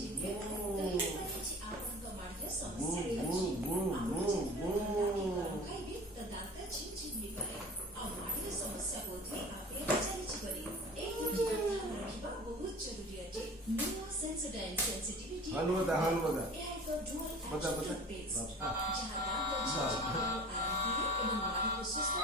ଚିନ୍ତିତ ହେଇପାରିଛି ଆପଣଙ୍କ ମାଢ୍ୟ ସମସ୍ୟାରେ ଅଛି। ଆପଣ ଯଦି ଗରମ ଖାଇବେ ତ ଦାନ୍ତ ଝିମ୍ ଝିମ୍ ହେଇପାରେ। ଆଉ ମାଢ୍ୟ ସମସ୍ୟା ବୋଧହୁଏ ଆପଣଙ୍କ ଚାଲିଛି ବୋଲି। ଏ ଦୁଇଟି କଥା ରଖିବା ବହୁତ ଜରୁରୀ ଅଛି। ନିଓ ସେନ୍ସୋଡାଇନ୍ ସେନ୍ସିଟିଭିଟି ଏହା ଏକ ଡୁଆଲ ଆକ୍ସନ୍ ଟୁଥପେଷ୍ଟ ଯାହା ଦାନ୍ତ ଝିମ୍ ଝିମ୍ ହେବାରୁ ଆରାମ ଦିଏ ଏବଂ ମାଢକୁ ସୁସ୍ଥ